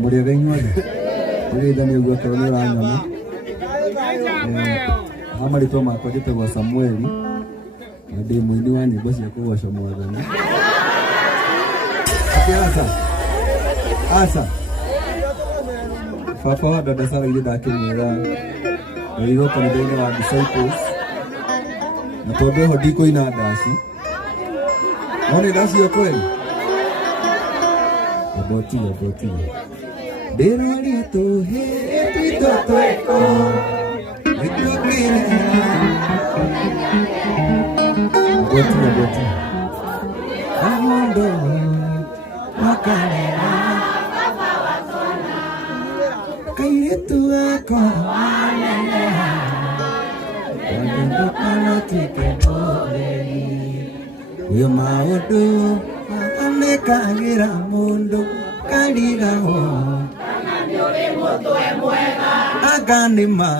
Muriega inyuothe nĩrĩithania ũguo tondũ nĩ ũranyona marĩtwa makwa njĩtagwo Samueli na ndĩ mũini wa nyĩmbo cia kũgoca Mwathani. Asa baba wa dada Sara ile ndakĩmwĩra nĩrĩirwo kanitha-inĩ wa Disciples na tondũ ho ndikũina ndaci no nĩ ndaci yo kweli abotiga ndĩrori tũhĩ twitũ tweko nĩtũkĩrera abotiga amondo makarera kairĩtu gakwa waneneha wandũndũkana tuĩke mũtheri ũyũ maũndũ amekagĩra mũndũ karigahwo anga nĩma